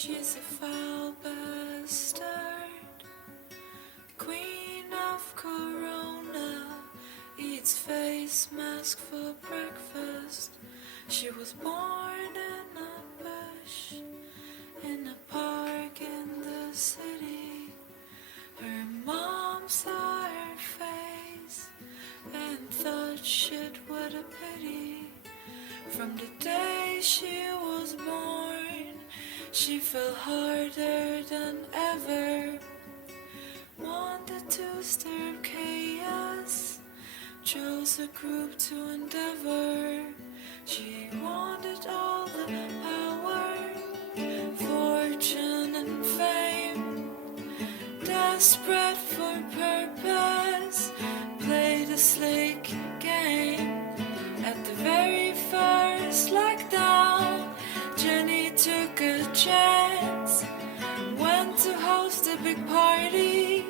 She's a foul bastard, queen of Corona, eats face mask for breakfast. She was born in a bush, in a park in the city. Her mom saw her face and thought, shit, what a pity. From the day she was born, she fell harder than ever. Wanted to stir chaos, chose a group to endeavor. She wanted all the power, fortune and fame. Desperate for purpose, played a slick game. At the very first lockdown, Jenny took a chance, went to host a big party,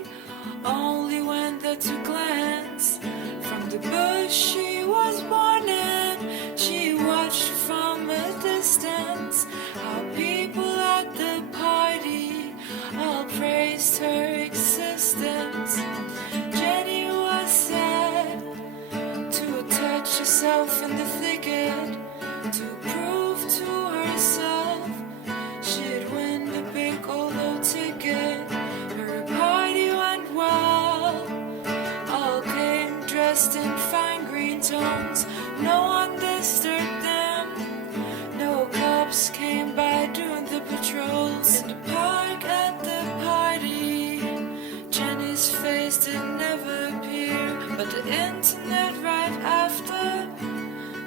only went there to glance. From the bush she was born in, she watched from a distance how people at the party all praised her existence. Jenny was sad to attach herself in the thicket, to prove to herself she'd win the big Olo ticket. Her party went well, all came dressed in fine green tones. No one disturbed them, no cops came by doing the patrols. In the park at the party, Jenny's face did never appear, but the internet right after,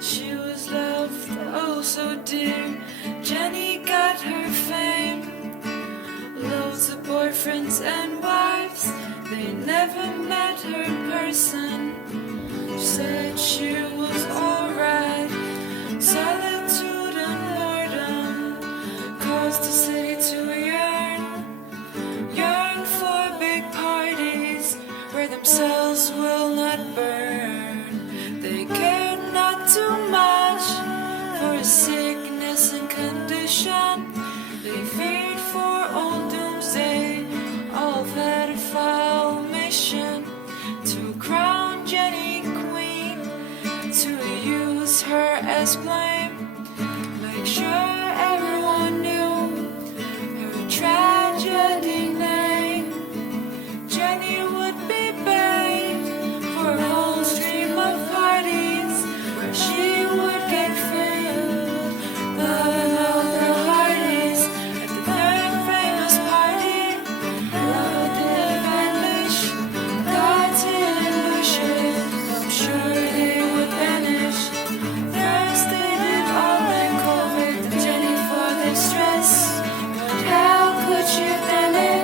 she was loved oh so dear. Jenny got her fame, loads of boyfriends and wives, they never met her in person. She said she was alright. Solitude and boredom caused the city to yearn for big parties where themselves will not burn. They cared not too much for a sickness and condition. They feared for old doomsday. All had a foul mission to crown Jenny queen, to use her as blame, make sure everyone knew her tragedy name. Jenny would be paid for a whole stream of parties where she would get fame. But all the parties at the third famous party, love did vanish, God's hidden bushes, I'm sure they would vanish. First they did all in COVID, the Jenipher they stress. But how could she have done it?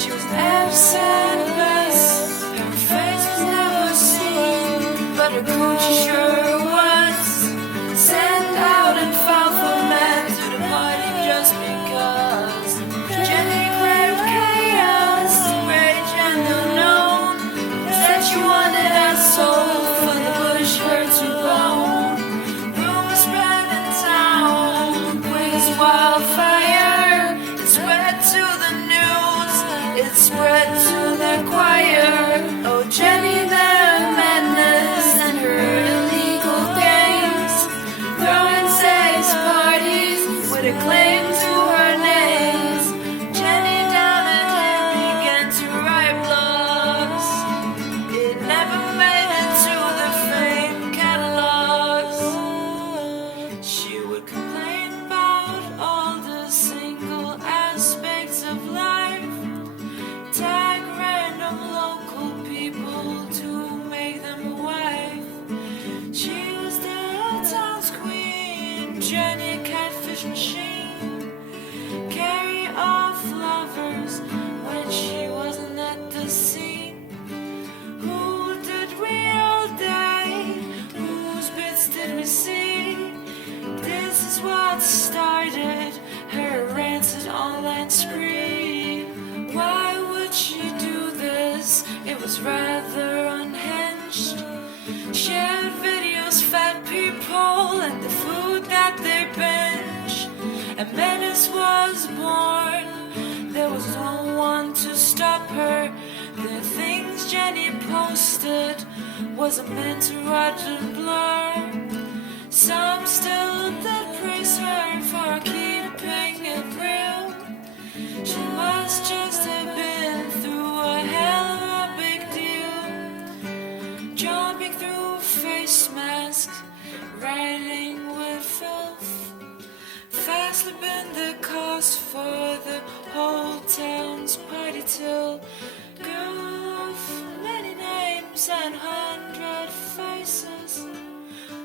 She was absent-minded. Her face was never seen, but her coochie sure was. Sent out and found for men to the party just because. Jenny craved chaos, rage and unknown. Said she wanted that soul for the bush, her to bone. Rumors spread in town, quick as wildfire. It spread to the news, it spread to the choir. Oh, Jenny the menace and her illegal games, throwing sex parties with a claim to her names. Jenny down and head began to write blogs. It never made it to the fame catalogs. She would complain about all the single aspects of life, tag random local people to make them a wife. She was the town's queen, Jenny catfish machine, carry off lovers when she wasn't at the scene. Who did we all die? Whose bits did we see? This is what started her rancid online spree. Why would she do this? It was rather unhinged. Shared videos, fat people, and the food that they binge. a menace was born. There was no one to stop her. The things Jenny posted wasn't meant to rot and blur. Some still did praise her for keeping it real. She must just have been through a hell of a big deal. Jumping through face masks, riding with filth, fastly been the cause for the whole town's party till girl of many names and 100 faces,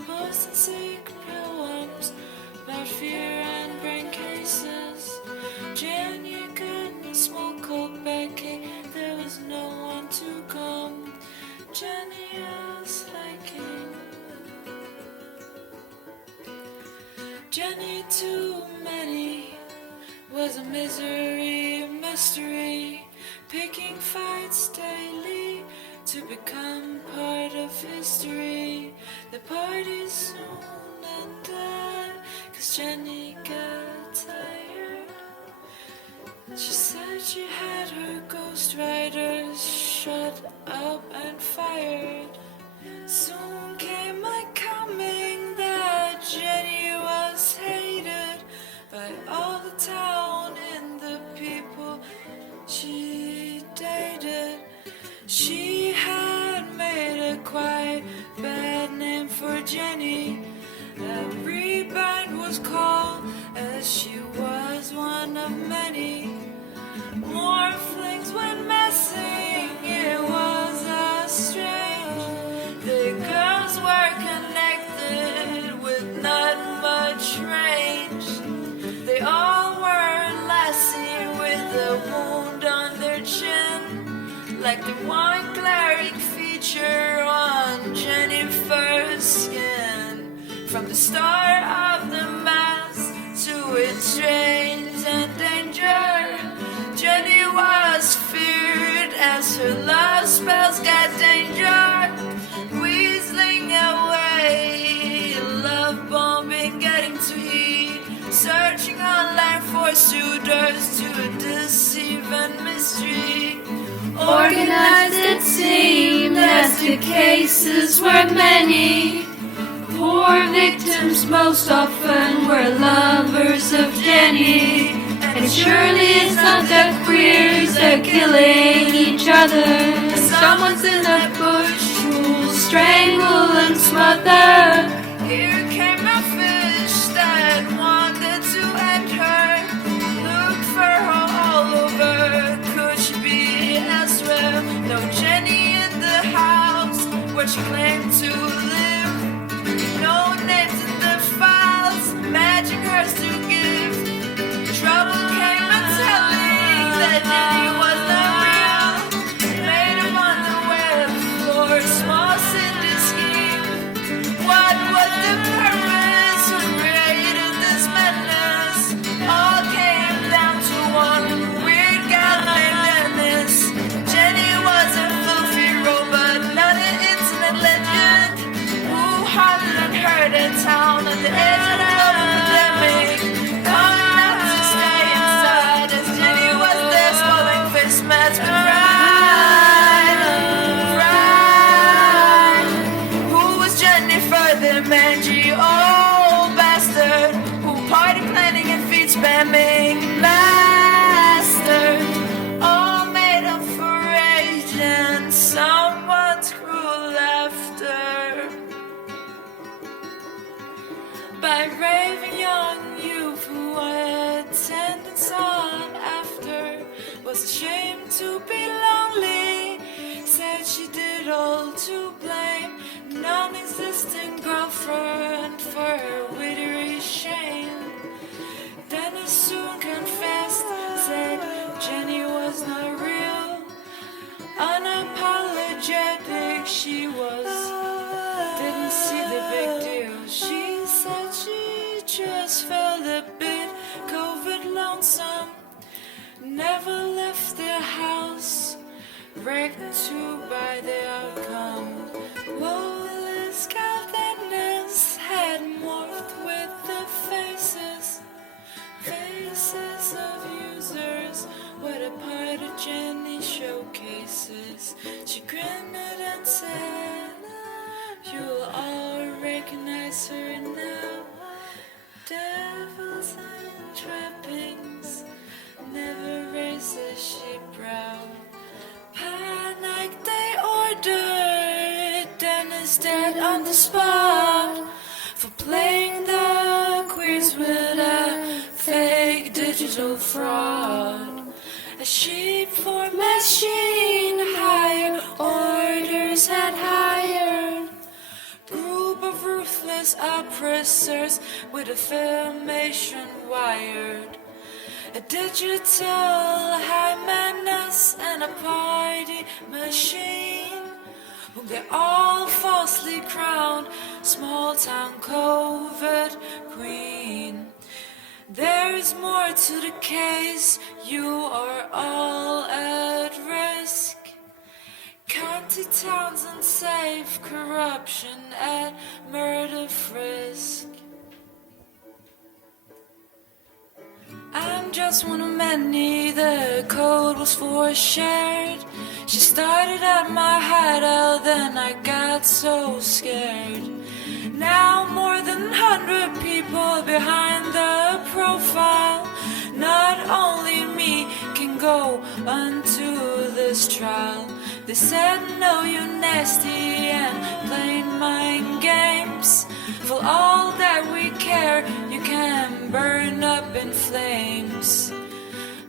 posting sick poems about fear and brain cases. Jenny couldn't smoke cold Becky, there was no one to come. Jenny was liking Jenny too many was a misery, a mystery, picking fights daily to become part of history. The party soon ended, 'cause Jenny got tired. She said she had her ghostwriters shut up and fired. Soon came my coming that Jenny was hated by all the town and the people she dated. She had made a quite bad name for Jenny. Every band was called as she was one of many. More flings went missing, it was a strange. The girls were connected with not much range. They all were lassie with a wound on their chin, like the one glaring feature on Jenipher's skin. From the start of the mass to its strange and danger, Jenny was feared as her love spells got danger. Weaseling away, love bombing getting to heat, searching online for suitors to deceive and mistreat. Organized it seemed as the cases were many. Poor victims most often were lovers of Jenny. And surely it's not the queers they're killing each other. Someone's in the bush who'll strangle and smother. Here came a fish that wanted to enter. Looked for her all over. Could she be elsewhere? No Jenny in the house where she claimed to live. No names in the files matching hers to give. Trouble came a telling that Jenny was not real. Made him on the web for a small city scheme. What was the purpose? Who created this madness? All came down to one weird gal named Denisse. Jenny was a filthy robot, not an internet legend, who hollered and heard a town at the edge of the epidemic. Calling out to stay inside as Jenny was there, swallowing face masks with pride. Pride. Who was Jenipher, the mangy old bastard, who party planning and feet spamming mastered, all made up for rage and someone's cruel laughter. By raving young youth who attended sought after, was ashamed to be lonely, said she did all to blame, non-existent girlfriend for her wittery shame. Denisse soon confessed, said Jenny was not real, unapologetic she was, didn't see the big deal. She said she just felt a bit COVID lonesome, never left the house, wrecked too by the outcome. Lola Hunt had morphed with the faces, Jenny showcases. She grinned and said, "You'll all recognize her now. Devils and trappings, never raises she brow. Panic they ordered, Denisse dead on the spot for playing the queers with a fake digital fraud. A sheep for machine hire, orders had hired. Group of ruthless oppressors with affirmation wired. A digital high menace and a party machine, whom they all falsely crowned small town covert queen. There is more to the case, you are all at risk. Cuntytown's unsafe, corruption and murder frisk. I'm just one of many, the code was for shared. She started at my hideout, then I got so scared. Now more than 100 people behind the profile. Not only me can go unto this trial. They said no, you nasty and playing mind games. For all that we care, you can burn up in flames.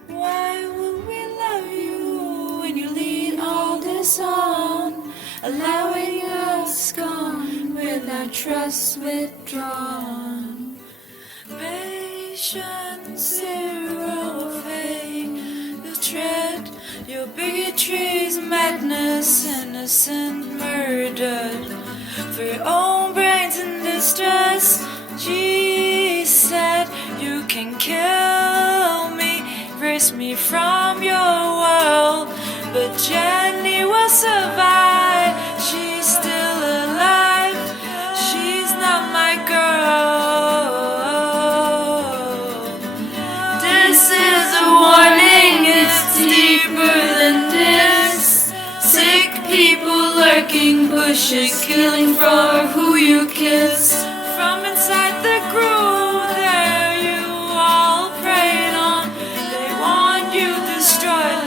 Why would we love you when you lead all this on, allowing us gone with our trust withdrawn? Patience, zero fate, you tread your bigotry's madness, innocent murdered for your own brains in distress. She said, you can kill me, erase me from your world, but Jenny will survive. She's still alive. She's not my girl. This is a warning. It's deeper than this. Sick people lurking, pushing, killing for who you kiss. From inside the groove, there you all preyed on. They want you destroyed,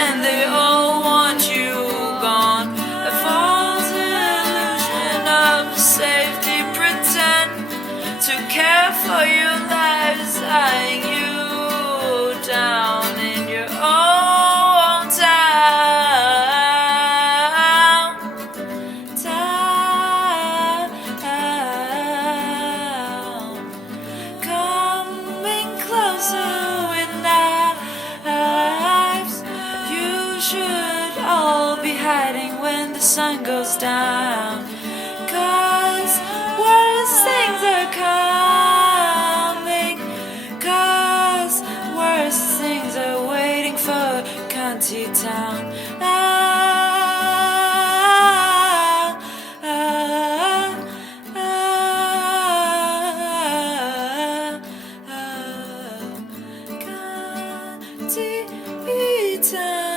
and they all want you gone. A false illusion of safety, pretend to care for your lives, eyeing you down in your own town. Coming closer with knives. You should all be hiding when the sun goes down. 'Cause worse things are coming. 'Cause worse things are waiting for Cuntytown. Cuntytown.